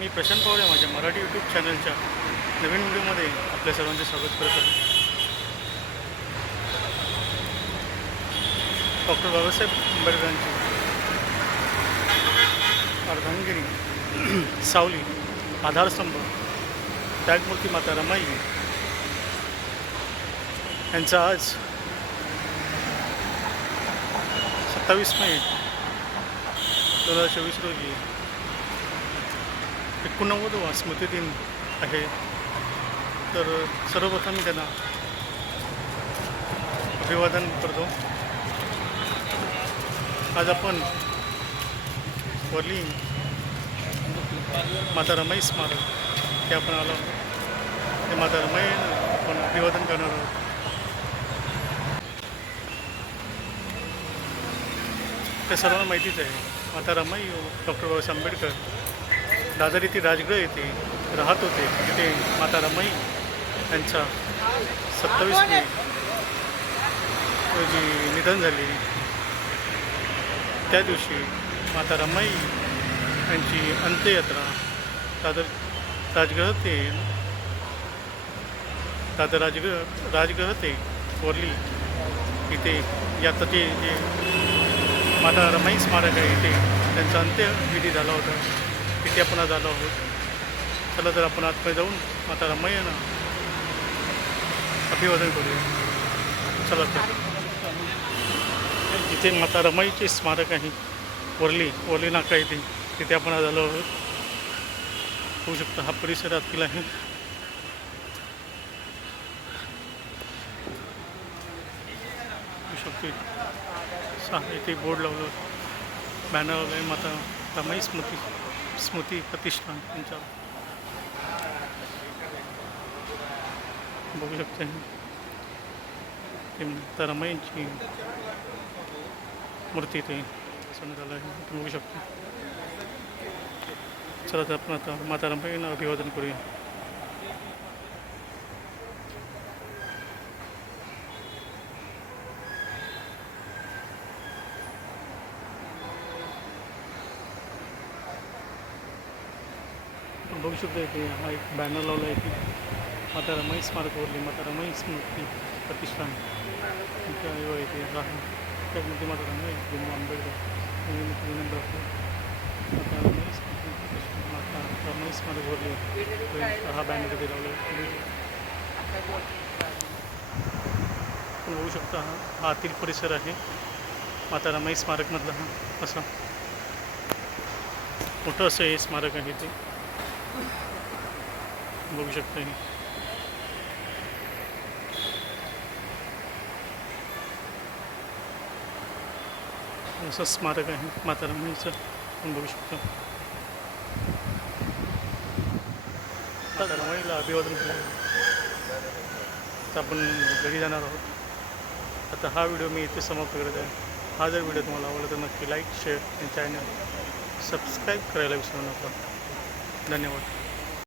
मी प्रशांत पवार आहे माझ्या मराठी यूट्यूब चॅनलच्या नवीन व्हिडिओमध्ये आपल्या सर्वांचे स्वागत करत आहे. डॉक्टर बाबासाहेब आंबेडकरांची अर्धांगिरी सावली आधारस्तंभ त्यागमूर्ती माता रमाई यांचा आज सत्तावीस मे दोन हजार चोवीस रोजी एकोणनव्वदवा स्मृतिदिन आहे. तर सर्वप्रथम मी त्यांना अभिवादन करतो. आज आपण वरली माता रमाई स्मारक हे आपण आलो हे ते माता रमाई आपण अभिवादन करणार आहोत. ते सर्वांना माहितीच आहे. माता रमाई डॉक्टर बाबासाहेब आंबेडकर दादर येथील राजगृह येथे राहत होते. तिथे माता रमाई यांचा सत्तावीस मे रोजी निधन झाले. त्या दिवशी माता रमाई यांची अंत्ययात्रा दादर राजगृह ते दादर राजगृह राजगृह ते कोरली इथे यात ते जे माता रमाई स्मारक आहे इथे त्यांचा अंत्यविधी झाला होता. तिथे आपण आज आलो आहोत चला तर आपण आतमध्ये जाऊन माता रमाई ना अभिवादन करूया. चला तर. इथे माता रमाईचे स्मारक आहे. वरली वरली नाका इथे. तिथे आपण आज आलो आहोत. होऊ शकतो हा परिसर आतील आहे. होऊ शकते. सहा इथे बोर्ड लावलं बॅनर लावलं आहे माता रमाई स्मृती स्मृती प्रतिष्ठान यांच्या बघू शकते तर रमईची मूर्ती ते बसवण्यात आहे आपण बघू शकतो. चला तर आपण आता माता रमाईंना अभिवादन करूया. बघू शकतो की हा एक बॅनर लावला आहे की माता रमाई स्मारकवरली माता रमाई स्मृती प्रतिष्ठान. इथे आहे त्यामध्ये माता रमाई भीमराव आंबेडकर. यांनी विनंती असतो माता रमाई स्मृती प्रतिष्ठान. माता रमाई स्मारकवरली तो हा बॅनर इथे लावला आहे. आपण बघू शकता हा हा आतील परिसर आहे. माता रमाई स्मारकमधला हा असा. मोठं असं हे स्मारक आहे ते. बघू शकता हे असं स्मारक आहे माता रमाईचं आपण बघू शकतो. माता अभिवादन केलं. आता आपण घरी जाणार आहोत. आता हा व्हिडिओ मी इथे समाप्त करत आहे. हा जर व्हिडिओ तुम्हाला आवडला तर नक्की लाईक शेअर आणि चॅनल सबस्क्राईब करायला विसरू नका. धन्यवाद.